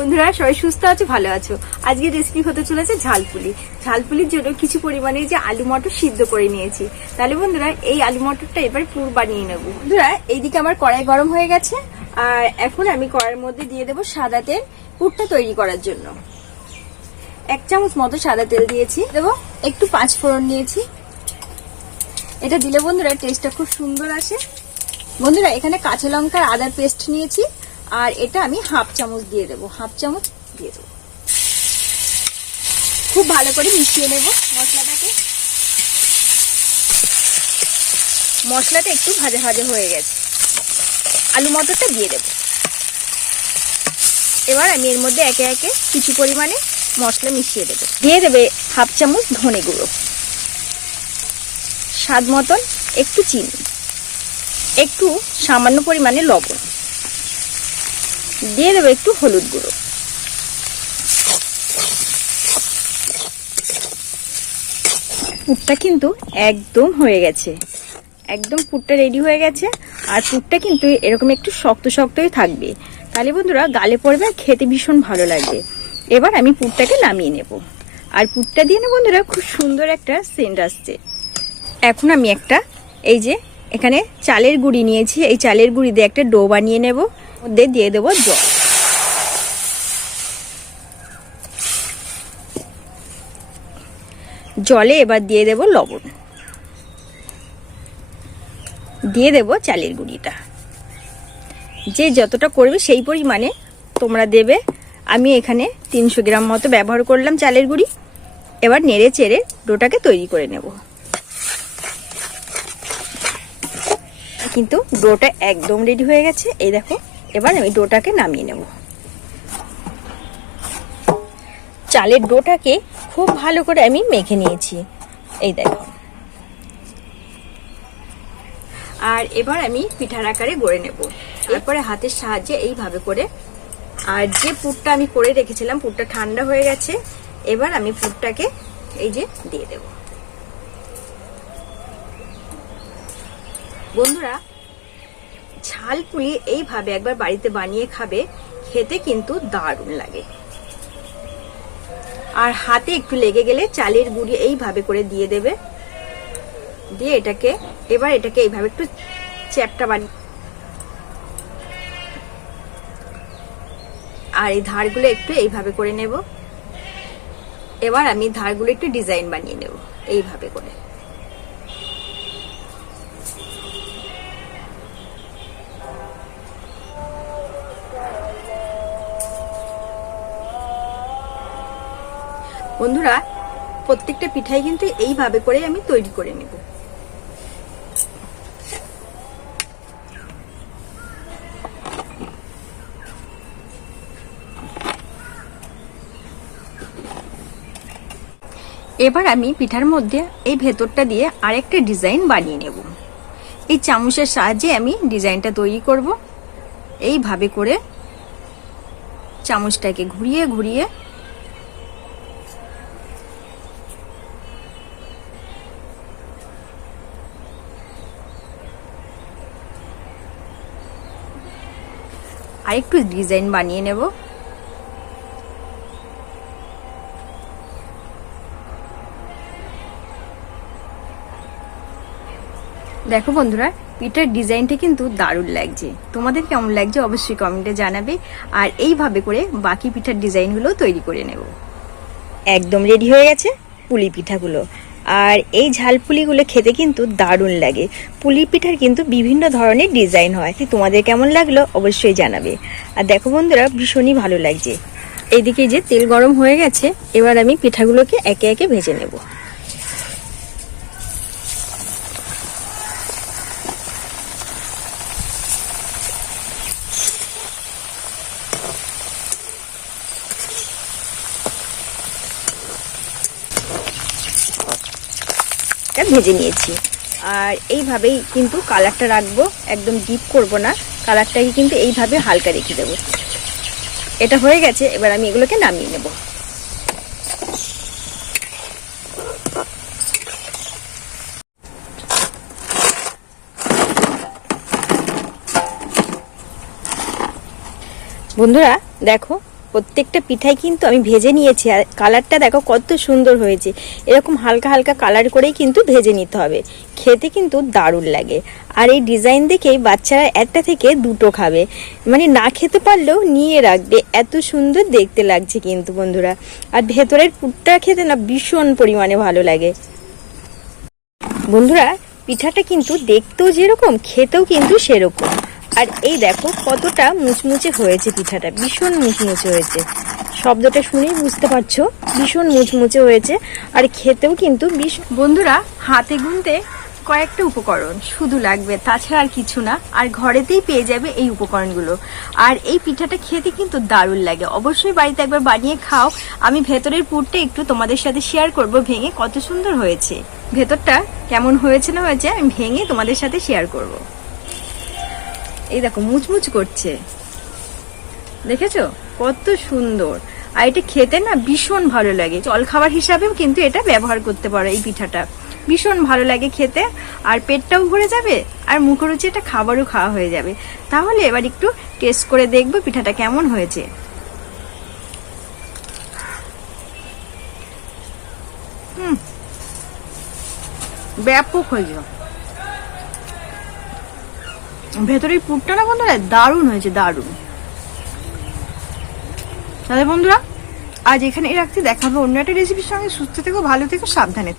বন্ধুরা, সবাই সুস্থ আছো, ভালো আছো? আজকে রেসিপি হতে চলেছে ঝালপুলি। ঝালপুলির জন্য কিছু পরিমাণে যে আলু মটর সিদ্ধ করে নিয়েছি। তাহলে বন্ধুরা, এই আলু মটরটা এবার পুর বানিয়ে নেব। বন্ধুরা, এইদিকে আমার কড়াই গরম হয়ে গেছে। আর এখন আমি কড়াইয়ের মধ্যে দিয়ে দেবো সাদা তেল পুরটা তৈরি করার জন্য। এক চামচ মতো সাদা তেল দিয়েছি। দেবো একটু পাঁচ ফোড়ন নিয়েছি এটা দিলে বন্ধুরা টেস্টটা খুব সুন্দর আসে। বন্ধুরা, এখানে কাঁচা লঙ্কার আদার পেস্ট নিয়েছি। আর এটা আমি হাফ চামচ দিয়ে দেবো, হাফ চামচ দিয়ে দেবো। খুব ভালো করে মিশিয়ে নেব মশলাটাকে। মশলাটা একটু ভাজা ভাজা হয়ে গেছে। আলু মটরটা দিয়ে দেব। এবার আমি এর মধ্যে একে একে কিছু পরিমাণে মশলা মিশিয়ে দেবো। দিয়ে দেবে হাফ চামচ ধনে গুঁড়ো। স্বাদ মতন একটু চিনি। একটু সামান্য পরিমাণে লবণ। দিয়ে দেবো একটু হলুদ গুঁড়ো। পুরটা কিন্তু একদম হয়ে গেছে। একদম পুরটা রেডি হয়ে গেছে। আর পুরটা কিন্তু এরকম একটু শক্ত শক্তই থাকবে। তাহলে বন্ধুরা, গালে পড়বে আর খেতে ভীষণ ভালো লাগবে। এবার আমি পুরটাকে নামিয়ে নেব। আর পুরটা দিয়ে না বন্ধুরা, খুব সুন্দর একটা সেন্ট আসছে। এখন আমি একটা, এই যে এখানে চালের গুঁড়ি নিয়েছি। এই চালের গুঁড়ি দিয়ে একটা ডো বানিয়ে নেব। মধ্যে দিয়ে দেবো জল। জলে এবার দিয়ে দেব লবণ। দিয়ে দেব চালের গুঁড়িটা। যে যতটা করবে সেই পরিমাণে তোমরা দেবে। আমি এখানে তিনশো গ্রাম মতো ব্যবহার করলাম চালের গুঁড়ি। এবার নেড়ে চেড়ে ডোটাকে তৈরি করে নেব। কিন্তু ডোটা একদম রেডি হয়ে গেছে। এই দেখো, এবার আমি ডোটাকে নামিয়ে নেব। চালের ডোটাকে খুব ভালো করে আমি মেখে নিয়েছি। এই দেখো। আর এবার আমি পিঠার আকারে গড়ে নেব। এরপরে হাতের সাহায্যে এইভাবে করে। আর যে পুরটা আমি করে রেখেছিলাম, পুরটা ঠান্ডা হয়ে গেছে, এবার আমি পুরটাকে এই যে দিয়ে দেব। বন্ধুরা, ঝাল পুলি এইভাবে একবার বাড়িতে বানিয়ে খাবে, খেতে কিন্তু দারুণ লাগে। আর হাতে একটু লেগে গেলে চালের গুঁড়ি এইভাবে করে দিয়ে দেবে। দিয়ে এটাকে, এবার এটাকে এইভাবে একটু চ্যাপটা বানিয়ে আর এই ধারগুলো একটু এইভাবে করে নেব। এবার আমি ধারগুলো একটু ডিজাইন বানিয়ে নেব, এইভাবে করে। বন্ধুরা, প্রত্যেকটা পিঠাই কিন্তু এইভাবে করে আমি তৈরি করে নেব। এবার আমি পিঠার মধ্যে এই ভেতরটা দিয়ে আরেকটা ডিজাইন বানিয়ে নেব। এই চামচের সাহায্যে আমি ডিজাইনটা তৈরি করব। এইভাবে করে চামচটাকে ঘুরিয়ে ঘুরিয়ে আরেকটু ডিজাইন বানিয়ে নেব। দেখো বন্ধুরা পিঠার ডিজাইনটা কিন্তু দারুণ লাগছে। তোমাদের কেমন লাগছে অবশ্যই কমেন্টে জানাবে। আর এইভাবে করে বাকি পিঠার ডিজাইনগুলো তৈরি করে নেব। একদম রেডি হয়ে গেছে পুলি পিঠাগুলো। আর এই ঝালপুলিগুলো খেতে কিন্তু দারুণ লাগে। পুলি পিঠার কিন্তু বিভিন্ন ধরনের ডিজাইন হয়। তোমাদের কেমন লাগল অবশ্যই জানাবে। আর দেখো বন্ধুরা, ভীষণই ভালো লাগছে। এইদিকে যে তেল গরম হয়ে গেছে, এবার আমি পিঠাগুলোকে একে একে ভেজে নেব। ভেজে নিয়েছি। আর এইভাবেই কিন্তু কালারটা রাখব, একদম ডিপ করব না। কালারটাকে কিন্তু এইভাবে হালকা রেখে দেবো। এটা হয়ে গেছে, এবার আমি এগুলোকে নামিয়ে নেব। বন্ধুরা, দেখো প্রত্যেকটা পিঠাই কিন্তু আমি ভেজে নিয়েছি। আর কালারটা দেখো কত সুন্দর হয়েছে। এরকম হালকা হালকা কালার করেই কিন্তু ভেজে নিতে হবে। খেতে কিন্তু দারুণ লাগে। আর এই ডিজাইন দেখেই বাচ্চারা একটা থেকে দুটো খাবে। মানে না খেতে পারলেও নিয়ে রাখবে। এত সুন্দর দেখতে লাগছে কিন্তু বন্ধুরা। আর ভেতরের পুরটা খেতে না ভীষণ পরিমাণে ভালো লাগে। বন্ধুরা, পিঠাটা কিন্তু দেখতেও যেরকম, খেতেও কিন্তু সেরকম। আর এই দেখো কতটা মুচমুচে হয়েছে পিঠাটা, ভীষণ মুচমুচে হয়েছে। শব্দটা শুনেই বুঝতে পারছ, ভীষণ মুচমুচে হয়েছে আর খেতেও কিন্তু বন্ধুরা, হাতে গুনতে কয়েকটা উপকরণ শুধু লাগবে, তাছাড়া আর কিছু না, আর ঘরেতেই পেয়ে যাবে এই উপকরণগুলো। আর এই পিঠাটা খেতে কিন্তু দারুণ লাগে। অবশ্যই বাড়িতে একবার বানিয়ে খাও। আমি ভেতরের পুরটা একটু তোমাদের সাথে শেয়ার করব ভেঙে কত সুন্দর হয়েছে। ভেতরটা কেমন হয়েছে না হয়েছে আমি ভেঙে তোমাদের সাথে শেয়ার করব। এই দেখো, মুচমুচ করছে। দেখেছ? কত সুন্দর। আর এটা খেতে না ভীষণ ভালো লাগে। জল খাবার হিসাবেও কিন্তু এটা ব্যবহার করতে পারো এই পিঠাটা। ভীষণ ভালো লাগে খেতে। আর পেটটাও ভরে যাবে, আর মুখরুচি এটা খাবারও খাওয়া হয়ে যাবে। তাহলে এবার একটু টেস্ট করে দেখব পিঠাটা কেমন হয়েছে। ব্যাপক হয়েছে ভেতরের পুরটা না বন্ধুরা, দারুণ হয়েছে, দারুণ। তাহলে বন্ধুরা, আজ এখানে রাখতে দেখাবো অন্য একটা রেসিপির সঙ্গে। সুস্থ থেকো, ভালো থেকো, সাবধানে